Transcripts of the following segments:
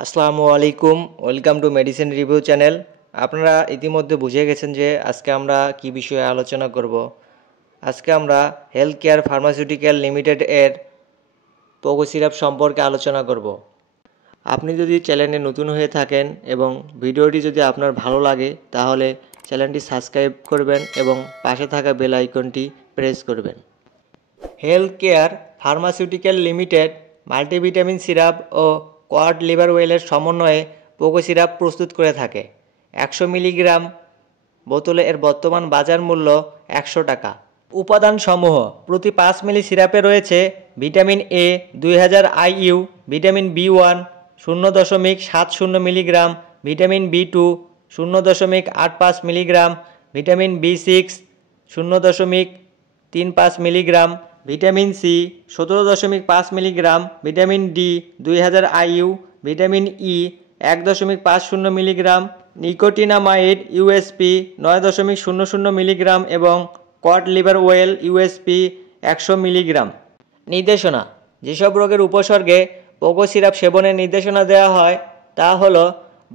আসসালামু আলাইকুম, welcome to medicine review channel. আপনারা ইতিমধ্যে বুঝে গেছেন যে আজকে আমরা কি বিষয়ে আলোচনা করব। আজকে আমরা হেলথ কেয়ার ফার্মাসিউটিক্যাল লিমিটেড এর পোগো সিরাপ সম্পর্কে আলোচনা করব। আপনি যদি চ্যানেলে নতুন হয়ে থাকেন এবং ভিডিওটি যদি আপনার ভালো লাগে তাহলে চ্যানেলটি সাবস্ক্রাইব করবেন এবং পাশে থাকা বেল আইকনটি প্রেস করবেন। Health care pharmaceutical limited multivitamin syrup ও কোয়াড লিভার ওয়েলের সমন্বয়ে পোগো সিরাপ প্রস্তুত করে থাকে। 100 মিলিগ্রাম বোতলে এর বর্তমান বাজার মূল্য 100 টাকা। উপাদানসমূহ: প্রতি 5 মিলি সিরাপে রয়েছে vitamin A 2000 IU, vitamin B1 0.70 milligram, vitamin B2 0.85 milligram, vitamin B6 0.35 milligram, vitamin C 17.5 milligram, vitamin D 2000 IU, vitamin E 1.50 milligram, nicotinamide USP 9.00 milligram এবং cod liver oil USP 100 milligram. নির্দেশনা: যেসব রোগের উপসর্গে পোগো সিরাপ সেবনের নির্দেশনা দেওয়া হয় তা হলো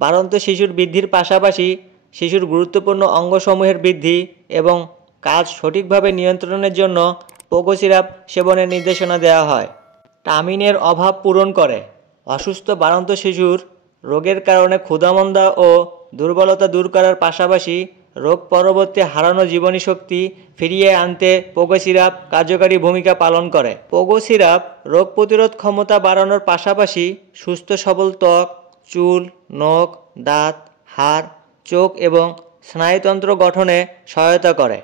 বাড়ন্ত শিশুর বৃদ্ধির পাশাপাশি শিশুর গুরুত্বপূর্ণ অঙ্গসমূহের বৃদ্ধি এবং কাজ সঠিকভাবে নিয়ন্ত্রণের জন্য পোগো সিরাপ সেবনের নির্দেশনা দেওয়া হয়। টামিনের অভাব পূরণ করে। অসুস্থ বাড়ন্ত শিশুর রোগের কারণে ক্ষুধামন্দা ও দুর্বলতা দূর করার পাশাপাশি রোগ পরবর্তী হারানো জীবনী শক্তি ফিরিয়ে আনতে পোগো সিরাপ কার্যকারী ভূমিকা পালন করে। পোগো সিরাপ রোগ প্রতিরোধ ক্ষমতা বাড়ানোর পাশাপাশি সুস্থ সবল ত্বক, চুল, নখ, দাঁত, হাড়, চোখ এবং স্নায়ুতন্ত্র গঠনে সহায়তা করে।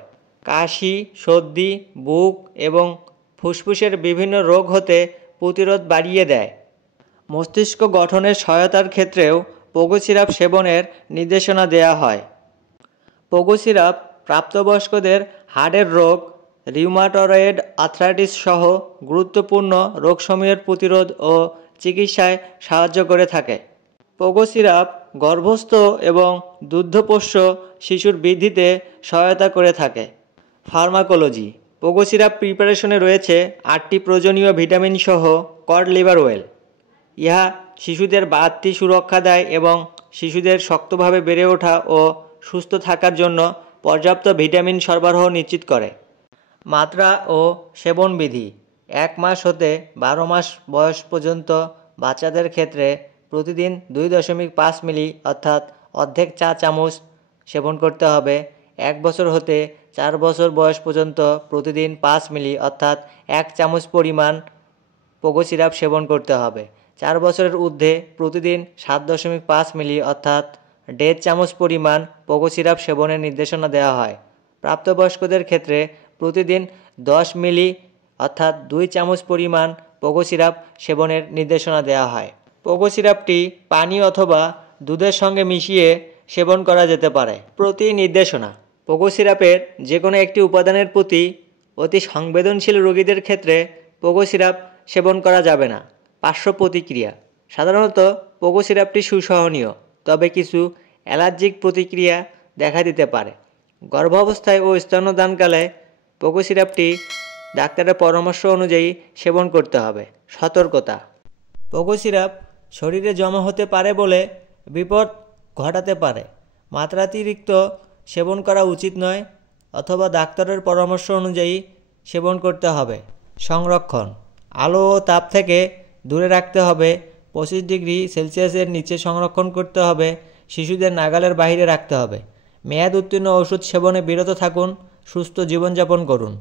কাশি, সর্দি, বুক এবং ফুসফুসের বিভিন্ন রোগ হতে প্রতিরোধ বাড়িয়ে দেয়। মস্তিষ্ক গঠনের সহায়তার ক্ষেত্রেও পোগো সিরাপ সেবনের নির্দেশনা দেওয়া হয়। পোগো সিরাপ প্রাপ্তবয়স্কদের হাড়ের রোগ, রিউমাটয়েড আর্থ্রাইটিস সহ গুরুত্বপূর্ণ রোগসমূহের প্রতিরোধ ও চিকিৎসায় সাহায্য করে থাকে। পোগো সিরাপ গর্ভস্থ এবং দুগ্ধপোষ্য শিশুর বৃদ্ধিতে সহায়তা করে থাকে। ফার্মাকোলজি: পোগো সিরাপ প্রিপারেশনে রয়েছে 8টি প্রয়োজনীয় ভিটামিন সহ কড লিভার ওয়েল। ইহা শিশুদের বাড়তি সুরক্ষা দেয় এবং শিশুদের শক্তভাবে বেড়ে ওঠা ও সুস্থ থাকার জন্য পর্যাপ্ত ভিটামিন সরবরাহ নিশ্চিত করে। মাত্রা ও সেবনবিধি: 1 মাস হতে 12 মাস বয়স পর্যন্ত বাচ্চাদের ক্ষেত্রে প্রতিদিন 2.5 মিলি অর্থাৎ অর্ধেক চা চামচ সেবন করতে হবে। 1 বছর হতে 4 বছর বয়স পর্যন্ত প্রতিদিন 5 মিলি অর্থাৎ 1 চামচ পরিমাণ পোগো সিরাপ সেবন করতে হবে। 4 বছরের ঊর্ধ্বে প্রতিদিন 7.5 মিলি অর্থাৎ 1.5 চামচ পরিমাণ পোগো সিরাপ সেবনের নির্দেশনা দেওয়া হয়। প্রাপ্তবয়স্কদের ক্ষেত্রে প্রতিদিন 10 মিলি অর্থাৎ 2 চামচ পরিমাণ পোগো সিরাপ সেবনের নির্দেশনা দেওয়া হয়। পোগো সিরাপটি পানি অথবা দুধের সঙ্গে মিশিয়ে সেবন করা যেতে পারে। প্রতি নির্দেশনা: পোগো সিরাপের যে কোনো একটি উপাদানের প্রতি অতি সংবেদনশীল রোগীদের ক্ষেত্রে পোগো সিরাপ সেবন করা যাবে না। পার্শ্ব প্রতিক্রিয়া: সাধারণত পোগো সিরাপটি সুসহনীয়, তবে কিছু অ্যালার্জিক প্রতিক্রিয়া দেখা দিতে পারে। গর্ভাবস্থায় ও স্তন্যদানকালে পোগো সিরাপটি ডাক্তারের পরামর্শ অনুযায়ী সেবন করতে হবে। সতর্কতা: পোগো সিরাপ শরীরে জমা হতে পারে বলে বিপদ ঘটাতে পারে। মাত্রাতিরিক্ত সেবন করা উচিত নয় অথবা ডাক্তারের পরামর্শ অনুযায়ী সেবন করতে হবে। সংরক্ষণ: আলো ও তাপ থেকে দূরে রাখতে হবে। 25 ডিগ্রি সেলসিয়াসের নিচে সংরক্ষণ করতে হবে। শিশুদের নাগালের বাইরে রাখতে হবে। মেয়াদ উত্তীর্ণ ওষুধ সেবনে বিরত থাকুন। সুস্থ জীবনযাপন করুন।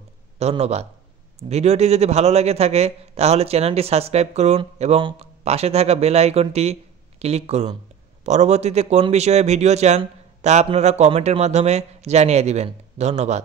ধন্যবাদ। ভিডিওটি যদি ভালো লাগে থাকে তাহলে চ্যানেলটি সাবস্ক্রাইব করুন এবং পাশে থাকা বেল আইকনটি ক্লিক করুন। পরবর্তীতে কোন বিষয়ে ভিডিও চান তা আপনারা কমেন্টের মাধ্যমে জানিয়ে দিবেন। ধন্যবাদ।